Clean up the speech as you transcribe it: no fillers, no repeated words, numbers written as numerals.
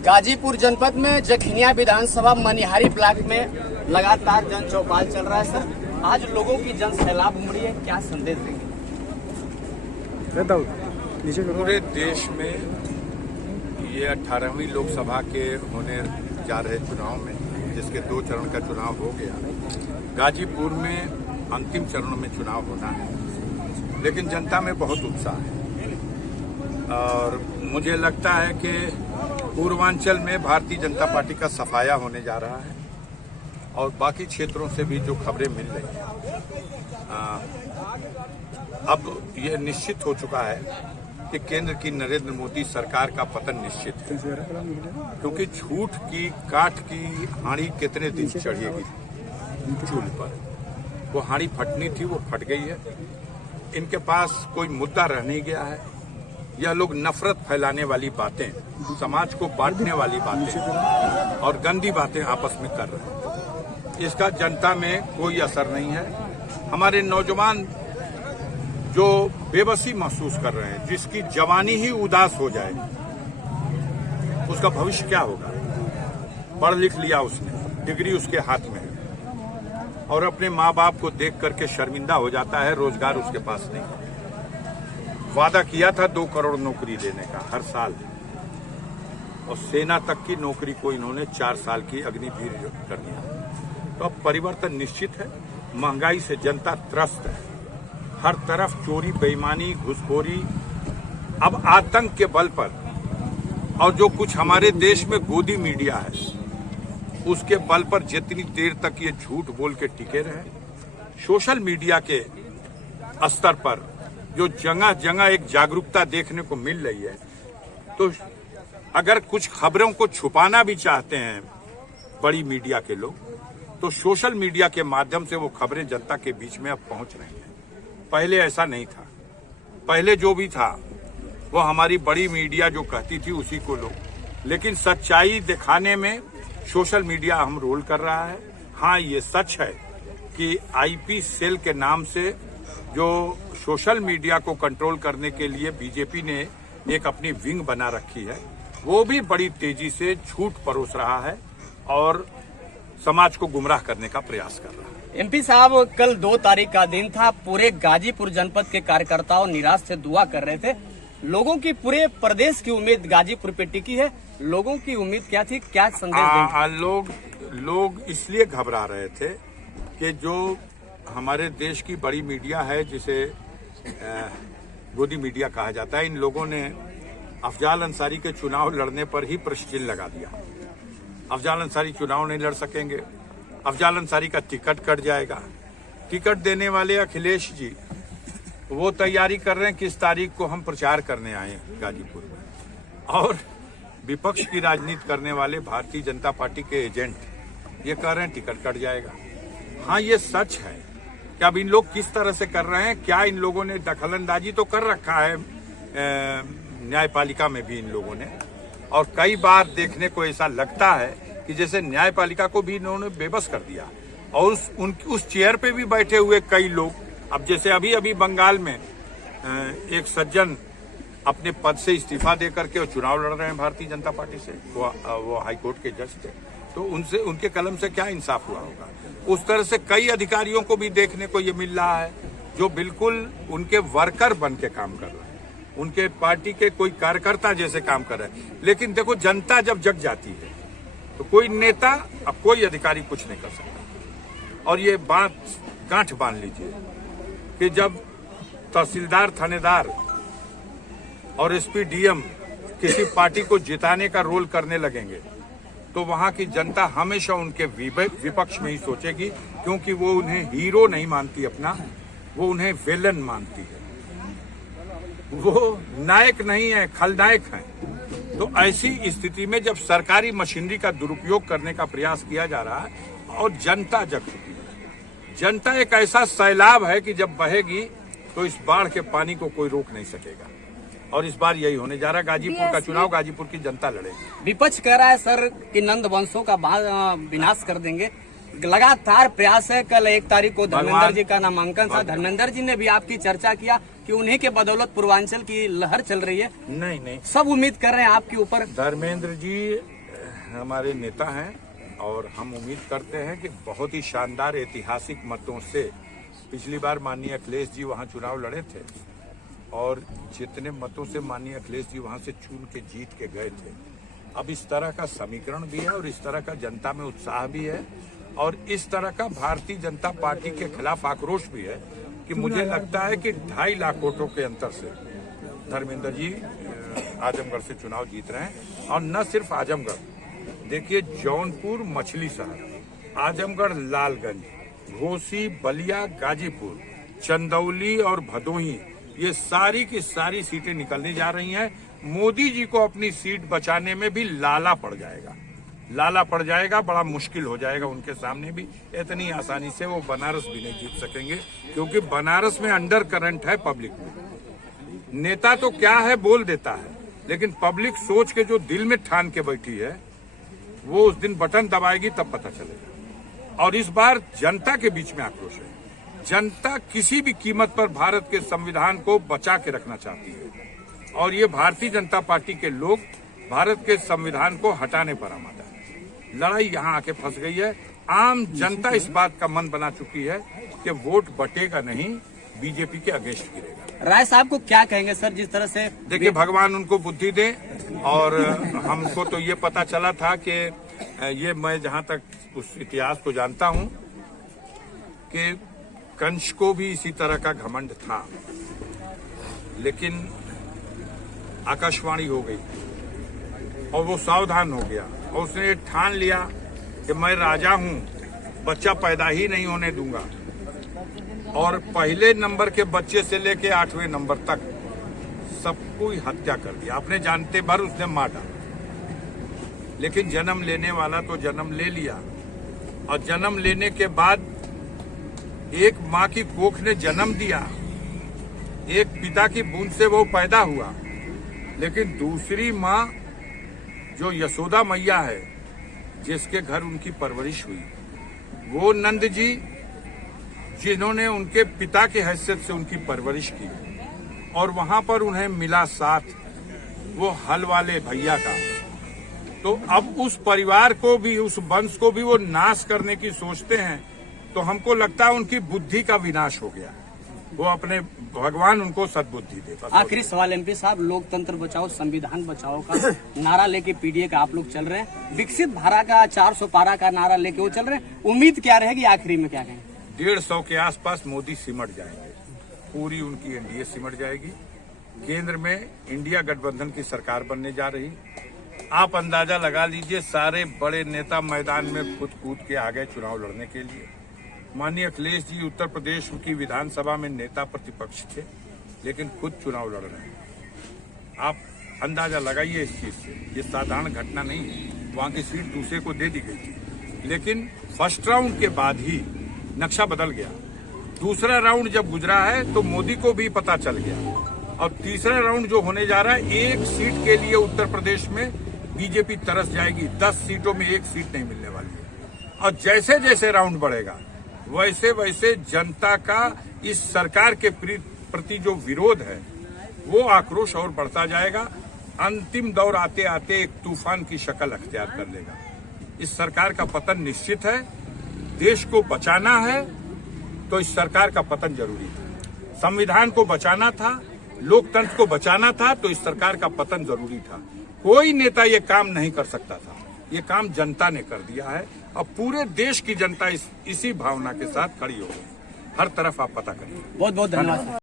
गाजीपुर जनपद में जखनिया विधानसभा मनिहारी ब्लॉक में लगातार जन चौपाल चल रहा है सर। आज लोगों की जन सैलाब उमड़ी है, क्या संदेश देंगे? पूरे देश में ये 18वीं लोकसभा के होने जा रहे चुनाव में, जिसके 2 चरण का चुनाव हो गया, गाजीपुर में अंतिम चरण में चुनाव होना है, लेकिन जनता में बहुत उत्साह है और मुझे लगता है कि पूर्वांचल में भारतीय जनता पार्टी का सफाया होने जा रहा है और बाकी क्षेत्रों से भी जो खबरें मिल रही हैं, अब ये निश्चित हो चुका है कि केंद्र की नरेंद्र मोदी सरकार का पतन निश्चित है, क्योंकि झूठ की काठ की हांडी कितने दिन चढ़ेगी चूल्हे पर। वो हांडी फटनी थी, वो फट गई है। इनके पास कोई मुद्दा रह नहीं गया है। यह लोग नफरत फैलाने वाली बातें, समाज को बांटने वाली बातें और गंदी बातें आपस में कर रहे हैं। इसका जनता में कोई असर नहीं है। हमारे नौजवान जो बेबसी महसूस कर रहे हैं, जिसकी जवानी ही उदास हो जाए, उसका भविष्य क्या होगा? पढ़ लिख लिया उसने, डिग्री उसके हाथ में है और अपने माँ बाप को देख करके शर्मिंदा हो जाता है। रोजगार उसके पास नहीं है। वादा किया था 2 करोड़ नौकरी देने का हर साल, और सेना तक की नौकरी को इन्होंने 4 साल की अग्निवीर कर दिया। तो अब परिवर्तन निश्चित है। महंगाई से जनता त्रस्त है, हर तरफ चोरी, बेईमानी, घुसखोरी, अब आतंक के बल पर, और जो कुछ हमारे देश में गोदी मीडिया है उसके बल पर जितनी देर तक ये झूठ बोल के टिके रहे, सोशल मीडिया के स्तर पर जो जगह जगह एक जागरूकता देखने को मिल रही है, तो अगर कुछ खबरों को छुपाना भी चाहते हैं बड़ी मीडिया के लोग, तो सोशल मीडिया के माध्यम से वो खबरें जनता के बीच में अब पहुंच रही हैं। पहले ऐसा नहीं था। पहले जो भी था वो हमारी बड़ी मीडिया जो कहती थी उसी को लोग, लेकिन सच्चाई दिखाने में सोशल मीडिया अहम रोल कर रहा है। हाँ, ये सच है कि आईपी सेल के नाम से जो सोशल मीडिया को कंट्रोल करने के लिए बीजेपी ने एक अपनी विंग बना रखी है, वो भी बड़ी तेजी से झूठ परोस रहा है और समाज को गुमराह करने का प्रयास कर रहा है। एमपी साहब, कल 2 तारीख का दिन था। पूरे गाजीपुर जनपद के कार्यकर्ताओं निराश से दुआ कर रहे थे। लोगों की, पूरे प्रदेश की उम्मीद गाजीपुर पे टिकी है। लोगों की उम्मीद क्या थी, क्या संदेश देंगे? लोग इसलिए घबरा रहे थे कि जो हमारे देश की बड़ी मीडिया है, जिसे गोदी मीडिया कहा जाता है, इन लोगों ने अफजाल अंसारी के चुनाव लड़ने पर ही प्रश्न चिन्ह लगा दिया। अफजाल अंसारी चुनाव नहीं लड़ सकेंगे, अफजाल अंसारी का टिकट कट जाएगा। टिकट देने वाले अखिलेश जी वो तैयारी कर रहे हैं किस तारीख को हम प्रचार करने आए गाजीपुर में, और विपक्ष की राजनीति करने वाले भारतीय जनता पार्टी के एजेंट ये कह रहे हैं टिकट कट जाएगा। हाँ, ये सच है कि अब इन लोग किस तरह से कर रहे हैं, क्या इन लोगों ने दखलंदाजी तो कर रखा है न्यायपालिका में भी इन लोगों ने, और कई बार देखने को ऐसा लगता है कि जैसे न्यायपालिका को भी इन्होंने बेबस कर दिया, और उस चेयर पे भी बैठे हुए कई लोग, अब जैसे अभी बंगाल में एक सज्जन अपने पद से इस्तीफा दे करके और चुनाव लड़ रहे हैं भारतीय जनता पार्टी से, वो हाईकोर्ट के जज थे, तो उनसे, उनके कलम से क्या इंसाफ हुआ होगा। उस तरह से कई अधिकारियों को भी देखने को ये मिल रहा है जो बिल्कुल उनके वर्कर बन के काम कर रहे हैं, उनके पार्टी के कोई कार्यकर्ता जैसे काम कर रहे हैं। लेकिन देखो, जनता जब जग जाती है तो कोई नेता, अब कोई अधिकारी कुछ नहीं कर सकता। और ये बात गांठ बांध लीजिए कि जब तहसीलदार, थानेदार और एसपी, डीएम किसी पार्टी को जिताने का रोल करने लगेंगे, तो वहां की जनता हमेशा उनके विपक्ष में ही सोचेगी, क्योंकि वो उन्हें हीरो नहीं मानती अपना, वो उन्हें विलन मानती है। वो नायक नहीं है, खलनायक है। तो ऐसी स्थिति में जब सरकारी मशीनरी का दुरुपयोग करने का प्रयास किया जा रहा है और जनता जग चुकी है, जनता एक ऐसा सैलाब है कि जब बहेगी तो इस बाढ़ के पानी को कोई रोक नहीं सकेगा, और इस बार यही होने जा रहा है। गाजीपुर का चुनाव गाजीपुर की जनता लड़ेगी। विपक्ष कह रहा है सर कि नंद वंशों का विनाश कर देंगे। लगातार प्रयास है। कल 1 तारीख को धर्मेंद्र भगवान- जी का नामांकन था। धर्मेंद्र जी ने भी आपकी चर्चा किया कि उन्हीं के बदौलत पूर्वांचल की लहर चल रही है। नहीं, सब उम्मीद कर रहे हैं आपके ऊपर। धर्मेंद्र जी हमारे नेता हैं और हम उम्मीद करते हैं कि बहुत ही शानदार ऐतिहासिक मतों से, पिछली बार माननीय अखिलेश जी वहां चुनाव लड़े थे और जितने मतों से माननीय अखिलेश जी वहां से चुन के जीत के गए थे, अब इस तरह का समीकरण भी है और इस तरह का जनता में उत्साह भी है और इस तरह का भारतीय जनता पार्टी के खिलाफ आक्रोश भी है कि मुझे लगता है कि 2.5 लाख वोटों के अंतर से धर्मेंद्र जी आजमगढ़ से चुनाव जीत रहे हैं। और न सिर्फ आजमगढ़, देखिए जौनपुर मछली शहर, आजमगढ़ लालगंज, घोसी, बलिया, गाजीपुर, चंदौली और भदोही, ये सारी की सारी सीटें निकलने जा रही हैं। मोदी जी को अपनी सीट बचाने में भी लाला पड़ जाएगा, बड़ा मुश्किल हो जाएगा उनके सामने भी। इतनी आसानी से वो बनारस भी नहीं जीत सकेंगे क्योंकि बनारस में अंडर करंट है पब्लिक में। नेता तो क्या है बोल देता है, लेकिन पब्लिक सोच के जो दिल में ठान के बैठी है वो उस दिन बटन दबाएगी तब पता चलेगा। और इस बार जनता के बीच में आक्रोश है। जनता किसी भी कीमत पर भारत के संविधान को बचा के रखना चाहती है और ये भारतीय जनता पार्टी के लोग भारत के संविधान को हटाने पर आमादा है। लड़ाई यहाँ आके फंस गई है। आम जनता इस बात का मन बना चुकी है कि वोट बटेगा नहीं, बीजेपी के अगेंस्ट गिरेगा। राय साहब को क्या कहेंगे सर, जिस तरह से देखिए भगवान उनको बुद्धि दे। और हमको तो ये पता चला था कि ये, मैं जहां तक उस इतिहास को जानता हूं कि कंस को भी इसी तरह का घमंड था, लेकिन आकाशवाणी हो गई और वो सावधान हो गया और उसने ठान लिया कि मैं राजा हूं, बच्चा पैदा ही नहीं होने दूंगा। और पहले नंबर के बच्चे से लेके 8वें नंबर तक सबको हत्या कर दिया। अपने जानते भर उसने मार डाला, लेकिन जन्म लेने वाला तो जन्म ले लिया। और जन्म लेने के बाद एक माँ की कोख ने जन्म दिया, एक पिता की बूंद से वो पैदा हुआ, लेकिन दूसरी माँ जो यशोदा मैया है, जिसके घर उनकी परवरिश हुई, वो नंद जी जिन्होंने उनके पिता की हैसियत से उनकी परवरिश की और वहां पर उन्हें मिला साथ वो हल वाले भैया का, तो अब उस परिवार को भी, उस वंश को भी वो नाश करने की सोचते हैं। तो हमको लगता है उनकी बुद्धि का विनाश हो गया। वो अपने भगवान उनको सद्बुद्धि दे। आखिरी सवाल एमपी साहब, लोकतंत्र बचाओ संविधान बचाओ का नारा लेके पीडीए का आप लोग चल रहे हैं, विकसित भारत का 400 पारा का नारा लेके वो चल रहे हैं, उम्मीद क्या रहेगी आखिरी में, क्या कहेंगे? 150 के आसपास मोदी सिमट जाएंगे, पूरी उनकी एनडीए सिमट जाएगी। केंद्र में इंडिया गठबंधन की सरकार बनने जा रही। आप अंदाजा लगा लीजिए, सारे बड़े नेता मैदान में कूद के आ गए चुनाव लड़ने के लिए। माननीय अखिलेश जी उत्तर प्रदेश की विधानसभा में नेता प्रतिपक्ष थे, लेकिन खुद चुनाव लड़ रहे हैं। आप अंदाजा लगाइए इस चीज से, ये साधारण घटना नहीं है। वहां की सीट दूसरे को दे दी गई थी, लेकिन फर्स्ट राउंड के बाद ही नक्शा बदल गया। दूसरा राउंड जब गुजरा है तो मोदी को भी पता चल गया और तीसरा राउंड जो होने जा रहा है, एक सीट के लिए उत्तर प्रदेश में बीजेपी तरस जाएगी। 10 सीटों में 1 सीट नहीं मिलने वाली है। और जैसे जैसे राउंड बढ़ेगा वैसे वैसे जनता का इस सरकार के प्रति जो विरोध है वो आक्रोश और बढ़ता जाएगा। अंतिम दौर आते आते एक तूफान की शक्ल अख्तियार कर लेगा। इस सरकार का पतन निश्चित है। देश को बचाना है तो इस सरकार का पतन जरूरी था। संविधान को बचाना था, लोकतंत्र को बचाना था, तो इस सरकार का पतन जरूरी था। कोई नेता ये काम नहीं कर सकता था, ये काम जनता ने कर दिया है। अब पूरे देश की जनता इसी भावना के साथ खड़ी हो गई। हर तरफ आप पता करिए। बहुत बहुत धन्यवाद।